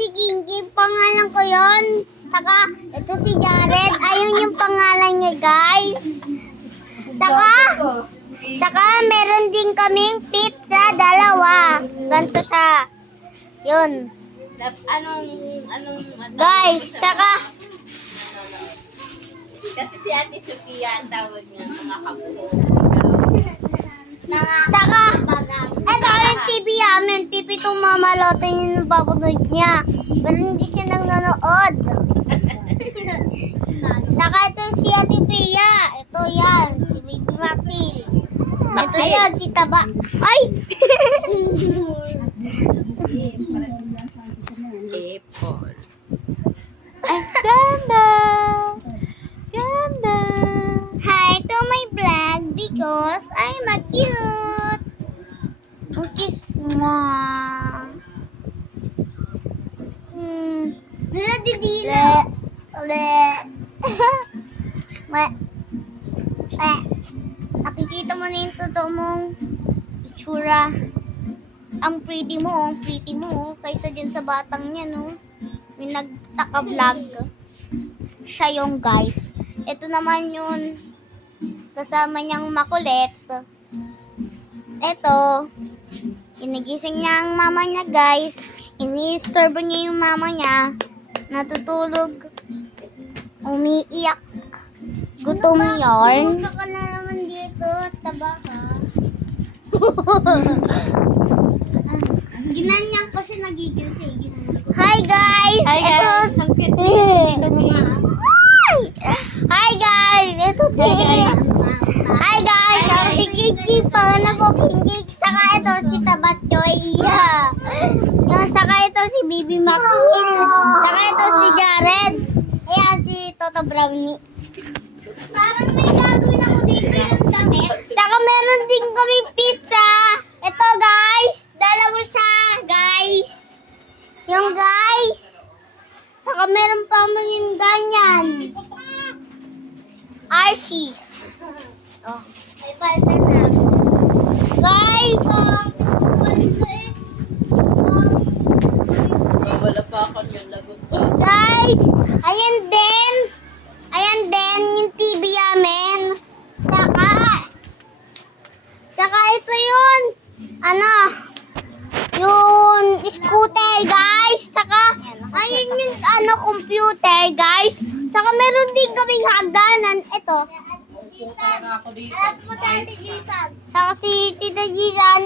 si Gingy, pangalan ko yon. Saka, ito si Jared. Ayun yung pangalan niya, guys. Saka meron din kaming pizza, dalawa. Ganito siya. Yun. Anong Guys, saka, kasi si Ate Sofia ang tawag niya, mga kabuhok. saka, eto yung TV namin. Pipitong mamalotin yung papunod niya. Pero hindi siya nanonood. Saka ito si Ate Pia. Ito yan, si Baby Maxil. Ito Maxil. yan, si Taba. Ay! Apple. Ay, ganda! Ganda! Hi to my vlog because I'm a cute. Kiss mo. Wala, didila. Ule. Nakikita mo na yung totoo mong itsura. Ang pretty mo, kaysa dyan sa batang niya, no? Yung nagtaka-vlog. Siya yung guys. Ito naman yun, kasama niyang makulit. Ito, inigising niya ang mama niya, guys. Ini-disturb niya yung mama niya. Natutulog. Umiiyak. Gutom yarn. Ano ka na naman dito? Taba ka. Ginanyan ko siya nagigising. Hi guys! Hi guys! Ang cute dito niya. Hi guys! Ito si... Hi guys! Hi guys! Hi, Si Kiki pa na po Kiki. Saka ito si Tabatchoy. Saka ito si Baby Maxine. Saka ito si Jared. Ayan si Toto Brownie. Parang may gagawin ako dito yung damit. Saka meron din kami pizza. Ito guys. Dalawa siya guys. Yung guys. Saka meron pa yung ganyan. RC. Oh. Ay, palta na. Guys! Wala pa ako yung lagot. Is guys! Ayan din yung TV namin. Saka ito yun. Yung scooter guys. Saka, ayun yung computer guys. Saka meron din kaming hagdanan. Ito. Alam mo sa Ate Jisan. Saka si Tita Jisan.